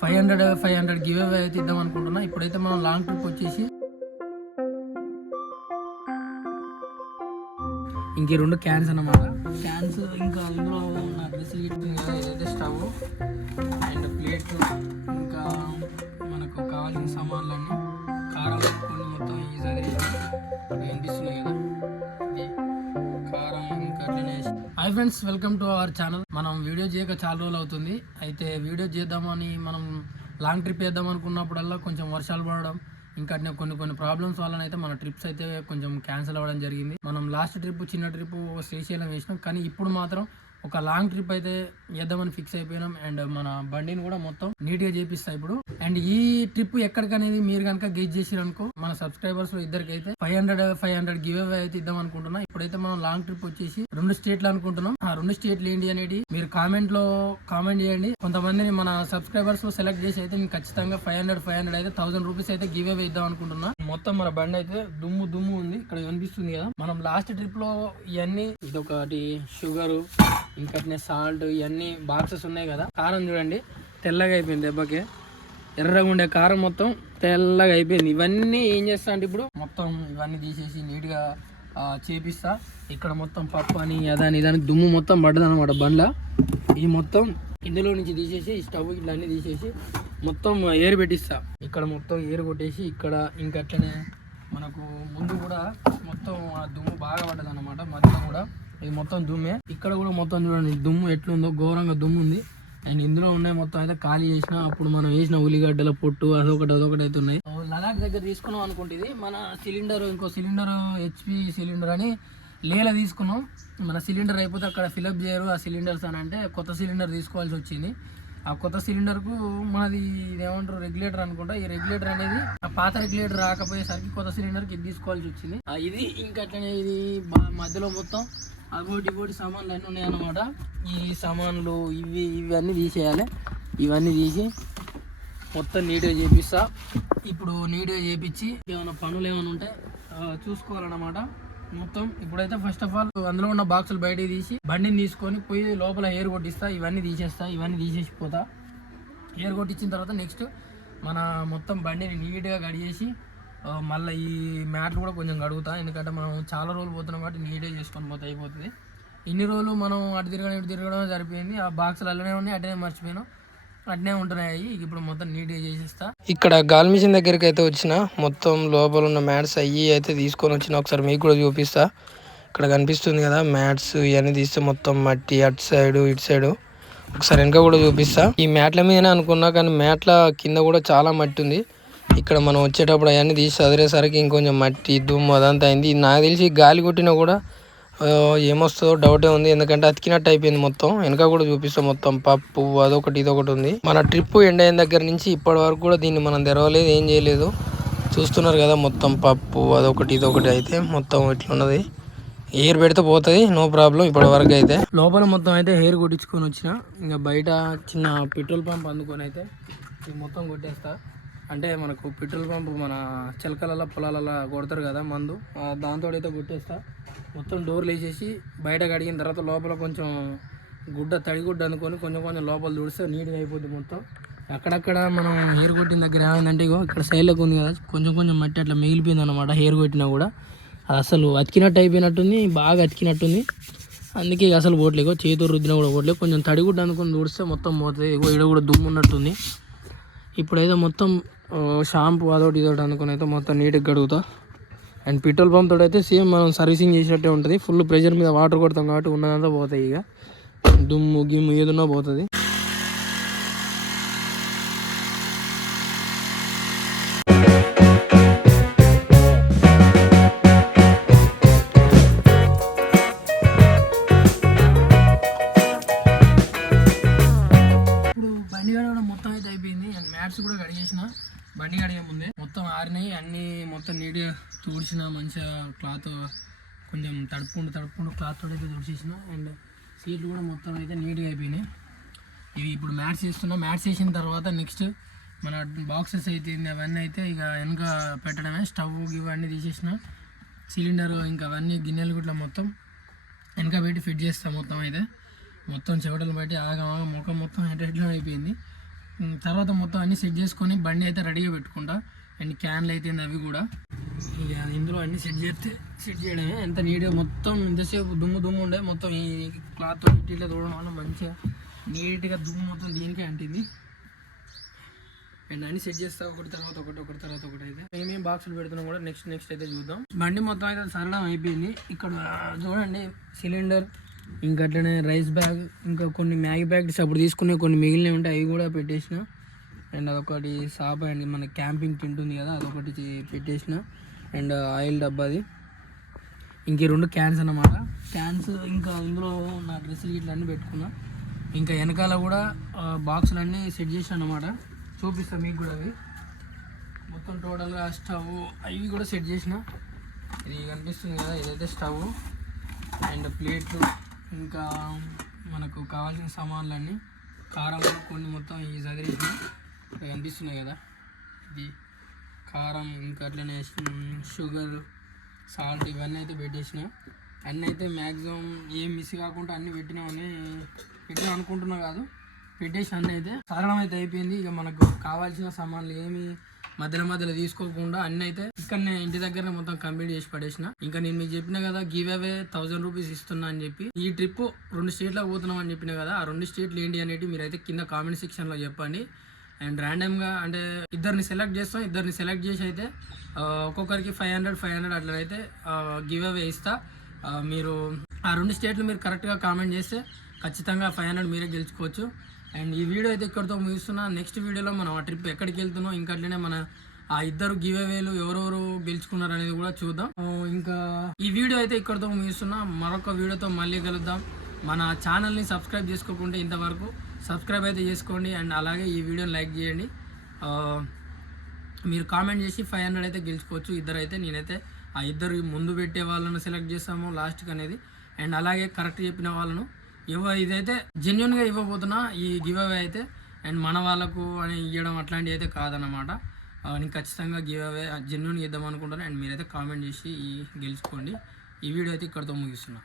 Five hundred five hundred give away అయితే ఇద్దాం అనుకుంటున్నా. ఇప్పుడైతే మనం లాంగ్ ట్రిప్ వచ్చేసి ఇంక రెండు క్యాన్స్ అన్నమాట. క్యాన్స్ ఇంకా ఇందులో ఉన్న డ్రెస్సులు ఏదైతే స్టవ్ అండ్ ప్లేట్లు ఇంకా మనకు కావాల్సిన సామాన్లన్నీ కారం కొన్ని మొత్తం ఈజీగా కనిపిస్తున్నాయి కదా. కారం hi friends welcome to our channel మనం వీడియో చేయక చాలా రోజులు అవుతుంది. అయితే వీడియో చేద్దామని మనం లాంగ్ ట్రిప్ వేద్దాం అనుకున్నప్పుడల్లా కొంచెం వర్షాలు పడడం ఇంకా కొన్ని కొన్ని ప్రాబ్లమ్స్ వలన అయితే మన ట్రిప్స్ అయితే కొంచెం క్యాన్సిల్ అవ్వడం జరిగింది. మనం లాస్ట్ ట్రిప్ చిన్న ట్రిప్ శ్రీశైలం వేసినాం కానీ ఇప్పుడు మాత్రం ఒక లాంగ్ ట్రిప్ అయితే వేద్దామని ఫిక్స్ అయిపోయినాం. అండ్ మన బండిని కూడా మొత్తం నీట్గా చేపిస్తా ఇప్పుడు. అండ్ ఈ ట్రిప్ ఎక్కడికనేది మీరు కనుక గెజ్ చేసారు అనుకో మన సబ్స్క్రైబర్స్లో ఇద్దరికి అయితే five hundred five hundred give away అయితే ఇద్దాం అనుకుంటున్నా. ఇప్పుడైతే మనం లాంగ్ ట్రిప్ వచ్చేసి రెండు స్టేట్లు అనుకుంటున్నాం. ఆ రెండు స్టేట్లు ఏంటి అనేది మీరు కామెంట్లో కామెంట్ చేయండి. కొంతమందిని మన సబ్స్క్రైబర్స్లో సెలెక్ట్ చేసి అయితే నేను ఖచ్చితంగా ఫైవ్ హండ్రెడ్ ఫైవ్ హండ్రెడ్ అయితే థౌసండ్ రూపీస్ అయితే గివ్ అవే ఇద్దాం అనుకుంటున్నా. మొత్తం మన బండి అయితే దుమ్ము దుమ్ము ఉంది. ఇక్కడ కనిపిస్తుంది కదా. మనం లాస్ట్ ట్రిప్లో ఇవన్నీ ఇదొకటి షుగర్ ఇంకట్నే సాల్ట్ ఇవన్నీ బాక్సెస్ ఉన్నాయి కదా. కారం చూడండి తెల్లగా అయిపోయింది దెబ్బకి. ఎర్రగా ఉండే కారం మొత్తం తెల్లగా అయిపోయింది. ఇవన్నీ ఏం చేస్తా అంటే ఇప్పుడు మొత్తం ఇవన్నీ తీసేసి నీట్గా చేపిస్తా. ఇక్కడ మొత్తం పప్పు అని అదని ఇదని దుమ్ము మొత్తం పడ్డది అనమాట బండ్ల. ఈ మొత్తం ఇందులో నుంచి తీసేసి స్టవ్ ఇట్లా అన్ని తీసేసి మొత్తం ఏరు పెట్టిస్తా. ఇక్కడ మొత్తం ఏరు కొట్టేసి ఇక్కడ ఇంకట్లనే మనకు ముందు కూడా మొత్తం ఆ దుమ్ము బాగా పడ్డది అనమాట మధ్యలో కూడా. ఇది మొత్తం దుమ్మే. ఇక్కడ కూడా మొత్తం చూడండి దుమ్ము ఎట్లుందో ఘోరంగా దుమ్ము ఉంది అండ్ ఇందులో ఉన్నాయి మొత్తం అయితే ఖాళీ చేసిన అప్పుడు మనం వేసిన ఉల్లిగడ్డల పొట్టు అదొకటి అదొకటి అయితే ఉన్నాయి లదాక్ లడాక్ దగ్గర తీసుకున్నాం అనుకుంటుంది మన సిలిండర్ ఇంకో సిలిండర్ హెచ్పి సిలిండర్ అని లేల తీసుకున్నాం. మన సిలిండర్ అయిపోతే అక్కడ ఫిలప్ చేయరు. ఆ సిలిండర్స్ అని అంటే కొత్త సిలిండర్ తీసుకోవాల్సి వచ్చింది. ఆ కొత్త సిలిండర్కు మనది ఏమంటారు రెగ్యులేటర్ అనుకుంటా. ఈ రెగ్యులేటర్ అనేది ఆ పాత రెగ్యులేటర్ రాకపోయేసరికి కొత్త సిలిండర్కి ఇది తీసుకోవాల్సి వచ్చింది. ఇది ఇంకా అట్లనే ఇది మధ్యలో మొత్తం అగోటి ఇగోటి సామాన్లు అన్నీ ఉన్నాయన్నమాట. ఈ సామాన్లు ఇవి ఇవన్నీ తీసేయాలి. ఇవన్నీ తీసి మొత్తం నీట్గా చేపిస్తా. ఇప్పుడు నీట్గా చేపించి ఏమైనా పనులు ఏమైనా ఉంటే చూసుకోవాలన్నమాట. మొత్తం ఇప్పుడైతే ఫస్ట్ ఆఫ్ ఆల్ అందులో ఉన్న బాక్సులు బయటకి తీసి బండిని తీసుకొని పోయి లోపల ఎయిర్ కొట్టిస్తా. ఇవన్నీ తీసేస్తా ఇవన్నీ తీసేసి పోతా. ఎయిర్ కొట్టించిన తర్వాత నెక్స్ట్ మన మొత్తం బండిని నీట్గా కడిగేసి మళ్ళీ ఈ మ్యాట్లు కూడా కొంచెం కడుగుతా ఎందుకంటే మనం చాలా రోజులు పోతున్నాం కాబట్టి నీట్గా చేసుకొని పోతే అయిపోతుంది. ఇన్ని రోజులు మనం అటు తిరగడం ఇటు తిరగడం సరిపోయింది ఆ బాక్సులు అల్లనే ఉన్నాయి అటనే మర్చిపోయినాం. అట్నే ఉంటున్నాయి ఇప్పుడు మొత్తం నీట్గా చేసేస్తా. ఇక్కడ గాల్ మిషన్ దగ్గరికి అయితే వచ్చిన. మొత్తం లోపల ఉన్న మ్యాట్స్ అయ్యి అయితే తీసుకొని వచ్చిన. ఒకసారి మీకు కూడా చూపిస్తా. ఇక్కడ కనిపిస్తుంది కదా మ్యాట్స్ ఇవన్నీ తీస్తే మొత్తం మట్టి అటు సైడు ఇటు సైడు ఒకసారి వెనక కూడా చూపిస్తా. ఈ మ్యాట్ల మీదనే అనుకున్నా కానీ మ్యాట్ల కింద కూడా చాలా మట్టి ఉంది. ఇక్కడ మనం వచ్చేటప్పుడు అవన్నీ తీసి చదిరేసరికి ఇంకొంచెం మట్టి దుమ్ము అదంతా అయింది. నాకు తెలిసి గాలి కొట్టినా కూడా ఏమొస్తుందో డౌటే ఉంది. ఎందుకంటే అతికినట్టు అయిపోయింది మొత్తం. వెనక కూడా చూపిస్తాం మొత్తం. పప్పు అదొకటి ఇదొకటి ఉంది. మన ట్రిప్ ఎండ్ అయిన దగ్గర నుంచి ఇప్పటి వరకు కూడా దీన్ని మనం తెరవలేదు ఏం చేయలేదు. చూస్తున్నారు కదా మొత్తం పప్పు అదొకటి ఇదొకటి అయితే మొత్తం ఇట్లున్నది. హెయిర్ పెడితే పోతుంది నో ప్రాబ్లం ఇప్పటి వరకు అయితే. లోపల మొత్తం అయితే హెయిర్ కొట్టించుకొని వచ్చిన. ఇంకా బయట చిన్న పెట్రోల్ పంప్ అందుకొని అయితే ఇది మొత్తం కొట్టేస్తా. అంటే మనకు పెట్రోల్ పంప్ మన చిలకలలో పొలాలలో కొడతారు కదా మందు. దాంతో అయితే కొట్టేస్తా. మొత్తం డోర్లు వేసేసి బయట కడిగిన తర్వాత లోపల కొంచెం గుడ్డ తడి గుడ్డ అనుకొని కొంచెం కొంచెం లోపల తుడిస్తే నీట్గా అయిపోద్ది మొత్తం. అక్కడక్కడ మనం హెయిర్ కొట్టిన దగ్గర ఏమైందంటే ఇగో ఇక్కడ సైడ్లోకి ఉంది కదా కొంచెం కొంచెం మట్టి అట్లా మిగిలిపోయింది అనమాట హెయిర్ కొట్టినా కూడా. అది అసలు అతికినట్టు అయిపోయినట్టుంది బాగా అతికినట్టుంది. అందుకే అసలు పోట్లేకో చేతులు రుద్దిన కూడా పోట్లేదు కొంచెం తడిగుడ్డ అనుకుని తుడిస్తే మొత్తం పోతుంది ఇగో ఈడ కూడా దుమ్ము ఉన్నట్టుంది ఇప్పుడైతే మొత్తం షాంపూ అదొకటి ఇదొకటి అనుకుని అయితే మొత్తం నీట్గా కడుగుతా. అండ్ పెట్రోల్ పంప్ తోడైతే అయితే సేమ్ మనం సర్వీసింగ్ చేసినట్టే ఉంటుంది. ఫుల్ ప్రెషర్ మీద వాటర్ కొడతాం కాబట్టి ఉన్నదంతా పోతాయి ఇక. దుమ్ము గిమ్ము ఏదున్నా పోతుంది. బండి కడిగే ముందే మొత్తం ఆరినాయి అన్నీ మొత్తం నీట్గా తుడిచిన మంచిగా క్లాత్ కొంచెం తడుపుకుంటూ తడుపుకుంటూ క్లాత్ అయితే తుడిచేసిన. అండ్ సీట్లు కూడా మొత్తం అయితే నీట్గా అయిపోయినాయి. ఇవి ఇప్పుడు మ్యాట్స్ వేస్తున్నా మ్యాట్స్ చేసిన తర్వాత నెక్స్ట్ మన బాక్సెస్ అయితే అవన్నీ అయితే ఇక వెనక పెట్టడమే. స్టవ్ ఇవన్నీ తీసేసిన సిలిండర్ ఇంకా అవన్నీ గిన్నెలు గుట్ల మొత్తం వెనక పెట్టి ఫిట్ చేస్తాం మొత్తం అయితే. మొత్తం చెవటలు బట్టి ఆగమాగ ముఖం మొత్తం ఎట్లా అయిపోయింది. తర్వాత మొత్తం అన్ని సెట్ చేసుకొని బండి అయితే రెడీగా పెట్టుకుంటా. అండ్ క్యాన్లు అయితే అవి కూడా. ఇక ఇందులో అన్ని సెట్ చేస్తే సెట్ చేయడమే. ఎంత నీట్గా మొత్తం ఇంతసేపు దుమ్ము దుమ్ము ఉండే మొత్తం ఈ క్లాత్ ఇట్లా చూడడం వల్ల మంచిగా నీట్గా దుమ్ము మొత్తం దీనికే అంటింది. అండ్ అన్ని సెట్ చేస్తా ఒకటి తర్వాత ఒకటి ఒకటి తర్వాత ఒకటి అయితే. ఏమేమి బాక్సులు పెడుతున్నాం కూడా నెక్స్ట్ నెక్స్ట్ అయితే చూద్దాం. బండి మొత్తం అయితే సరళం అయిపోయింది. ఇక్కడ చూడండి సిలిండర్ ఇంకా అట్లనే రైస్ బ్యాగ్ ఇంకా కొన్ని మ్యాగీ ప్యాకెట్స్ అప్పుడు తీసుకునే కొన్ని మిగిలినవి ఉంటాయి అవి కూడా పెట్టేసిన. అండ్ అదొకటి సాప్ అండ్ మన క్యాంపింగ్ తింటుంది కదా అదొకటి పెట్టేసిన. అండ్ ఆయిల్ డబ్బాది ఇంక ఈ రెండు క్యాన్స్ అన్నమాట. క్యాన్స్ ఇంకా ఇందులో నా డ్రెస్సులు ఇట్లా అన్నీ పెట్టుకున్నా. ఇంకా వెనకాల కూడా బాక్సులన్నీ బాక్సులు అన్నీ సెట్ చేసాను అనమాట చూపిస్తాను మీకు కూడా అవి. మొత్తం టోటల్గా స్టవ్ అవి కూడా సెట్ చేసిన. ఇది కనిపిస్తుంది కదా ఇదైతే స్టవ్ అండ్ ప్లేట్లు. ఇంకా మనకు కావాల్సిన సామాన్లన్నీ కారం కొన్ని మొత్తం ఈ చదివేసిన కనిపిస్తున్నాయి కదా. ఇది కారం ఇంకా అట్లనే షుగర్ సాల్ట్ ఇవన్నీ అయితే పెట్టేసిన. అన్నీ అయితే మ్యాక్సిమం ఏం మిస్ కాకుండా అన్నీ పెట్టినామని పెట్టినా అనుకుంటున్నా కాదు. పెట్టేసి అన్నీ అయితే సరళం అయితే అయిపోయింది. ఇక మనకు కావాల్సిన సామాన్లు ఏమి మధ్యలో మధ్యలో తీసుకోకుండా అన్నీ అయితే ఇక్కడనే ఇంటి దగ్గరనే మొత్తం కంప్లీట్ చేసి పడేసిన. ఇంకా నేను మీకు చెప్పిన కదా గివ్ అవే థౌసండ్ రూపీస్ ఇస్తున్నా అని చెప్పి. ఈ ట్రిప్ రెండు స్టేట్లకు పోతున్నాం అని చెప్పిన కదా ఆ రెండు స్టేట్లు ఏంటి అనేది మీరైతే కింద కామెంట్ సెక్షన్లో చెప్పండి. అండ్ ర్యాండమ్గా అంటే ఇద్దరిని సెలెక్ట్ చేస్తాం. ఇద్దరిని సెలెక్ట్ చేసి అయితే ఒక్కొక్కరికి ఫైవ్ హండ్రెడ్ ఫైవ్ హండ్రెడ్ అట్లనైతే గివ్ అవే ఇస్తా. మీరు ఆ రెండు స్టేట్లు మీరు కరెక్ట్గా కామెంట్ చేస్తే ఖచ్చితంగా ఫైవ్ హండ్రెడ్ మీరే గెలుచుకోవచ్చు. అండ్ ఈ వీడియో అయితే ఇక్కడితో ముగిస్తున్నా నెక్స్ట్ వీడియోలో మనం ఆ ట్రిప్ ఎక్కడికి వెళ్తున్నాం ఇంకా అట్లనే మన ఆ ఇద్దరు గివేవేలు ఎవరెవరు గెలుచుకున్నారు అనేది కూడా చూద్దాం. ఇంకా ఈ వీడియో అయితే ఇక్కడితో ముగిస్తున్నా మరొక వీడియోతో మళ్ళీ కలుద్దాం. మన ఛానల్ని సబ్స్క్రైబ్ చేసుకోకుంటే ఇంతవరకు సబ్స్క్రైబ్ అయితే చేసుకోండి అండ్ అలాగే ఈ వీడియోని లైక్ చేయండి. మీరు కామెంట్ చేసి ఫైవ్ హండ్రెడ్ అయితే గెలుచుకోవచ్చు. ఇద్దరైతే నేనైతే ఆ ఇద్దరు ముందు పెట్టే వాళ్ళను సెలెక్ట్ చేస్తాము లాస్ట్కి అనేది. అండ్ అలాగే కరెక్ట్ చెప్పిన వాళ్ళను ఇవ్వ ఇదైతే జెన్యున్గా ఇవ్వబోతున్నా ఈ గివ్ అవే అయితే. అండ్ మన వాళ్ళకు అని ఇవ్వడం అట్లాంటివి అయితే కాదనమాట నేను ఖచ్చితంగా గివ్ అవే జెన్యున్గా ఇద్దాం అనుకుంటున్నాను అండ్ మీరైతే కామెంట్ చేసి ఈ గెలుచుకోండి. ఈ వీడియో అయితే ఇక్కడితో ముగిస్తున్నా.